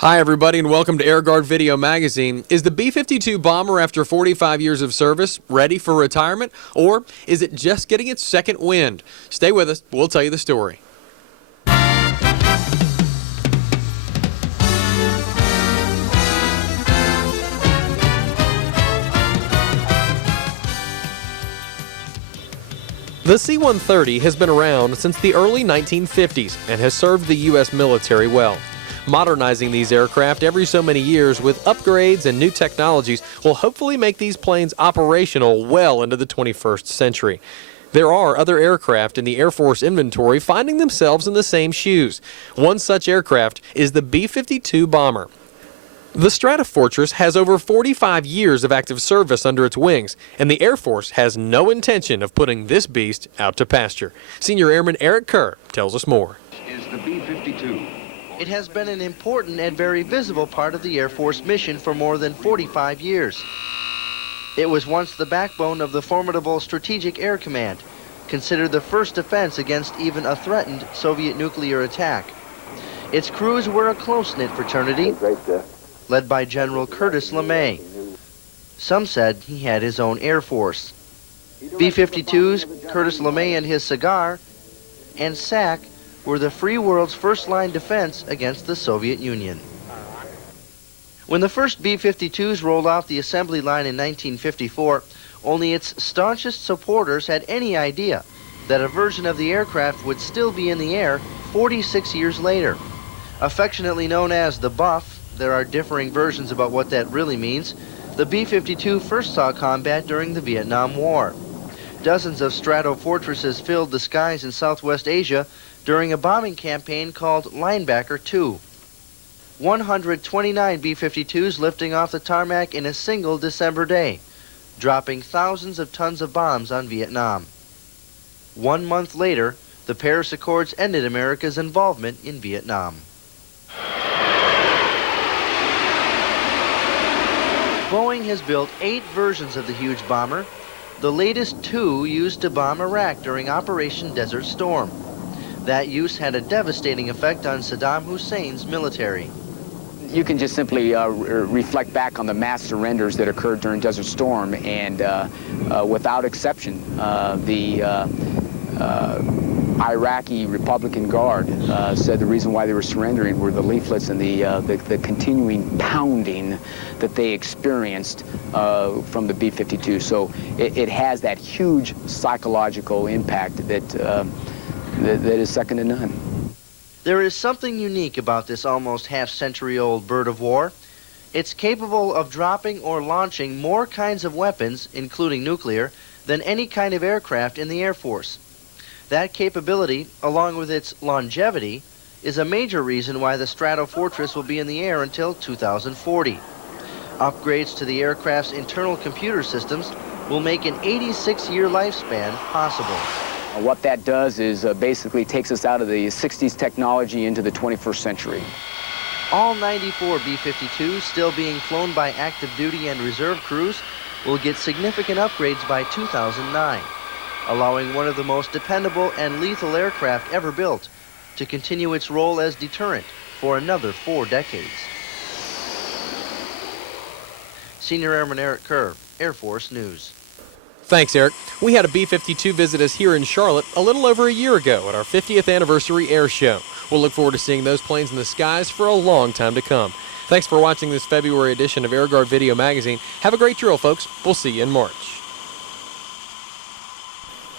Hi everybody and welcome to Air Guard Video Magazine. Is the B-52 bomber after 45 years of service ready for retirement, or is it just getting its second wind? Stay with us, we'll tell you the story. The C-130 has been around since the early 1950s and has served the U.S. military well. Modernizing these aircraft every so many years with upgrades and new technologies will hopefully make these planes operational well into the 21st century. There are other aircraft in the Air Force inventory finding themselves in the same shoes. One such aircraft is the B-52 bomber. The STRATOFORTRESS has over 45 years of active service under its wings, and the Air Force has no intention of putting this beast out to pasture. Senior Airman Eric Kerr tells us more. Is the B-52. It has been an important and very visible part of the Air Force mission for more than 45 years. It was once the backbone of the formidable Strategic Air Command, considered the first defense against even a threatened Soviet nuclear attack. Its crews were a close-knit fraternity, led by General Curtis LeMay. Some said he had his own Air Force. B-52s, Curtis LeMay and his cigar, and SAC were the free world's first-line defense against the Soviet Union. When the first B-52s rolled off the assembly line in 1954, only its staunchest supporters had any idea that a version of the aircraft would still be in the air 46 years later. Affectionately known as the Buff, there are differing versions about what that really means. The B-52 first saw combat during the Vietnam War. Dozens of STRATOFORTRESSES filled the skies in Southwest Asia during a bombing campaign called Linebacker 2. 129 B-52s lifting off the tarmac in a single December day, dropping thousands of tons of bombs on Vietnam. 1 month later, the Paris Accords ended America's involvement in Vietnam. Boeing has built 8 versions of the huge bomber, the latest 2 used to bomb Iraq during Operation Desert Storm. That use had a devastating effect on Saddam Hussein's military. You can just simply reflect back on the mass surrenders that occurred during Desert Storm, and without exception, the Iraqi Republican Guard said the reason why they were surrendering were the leaflets and the continuing pounding that they experienced from the B-52. So it has that huge psychological impact that is second to none. There is something unique about this almost half-century-old bird of war. It's capable of dropping or launching more kinds of weapons, including nuclear, than any kind of aircraft in the Air Force. That capability, along with its longevity, is a major reason why the STRATOFORTRESS will be in the air until 2040. Upgrades to the aircraft's internal computer systems will make an 86-year lifespan possible. What that does is basically takes us out of the 60s technology into the 21st century. All 94 B-52s still being flown by active duty and reserve crews will get significant upgrades by 2009, allowing one of the most dependable and lethal aircraft ever built to continue its role as deterrent for another 4 decades. Senior Airman Eric Kerr, Air Force News. Thanks, Eric. We had a B-52 visit us here in Charlotte a little over a year ago at our 50th anniversary air show. We'll look forward to seeing those planes in the skies for a long time to come. Thanks for watching this February edition of Air Guard Video Magazine. Have a great drill, folks. We'll see you in March.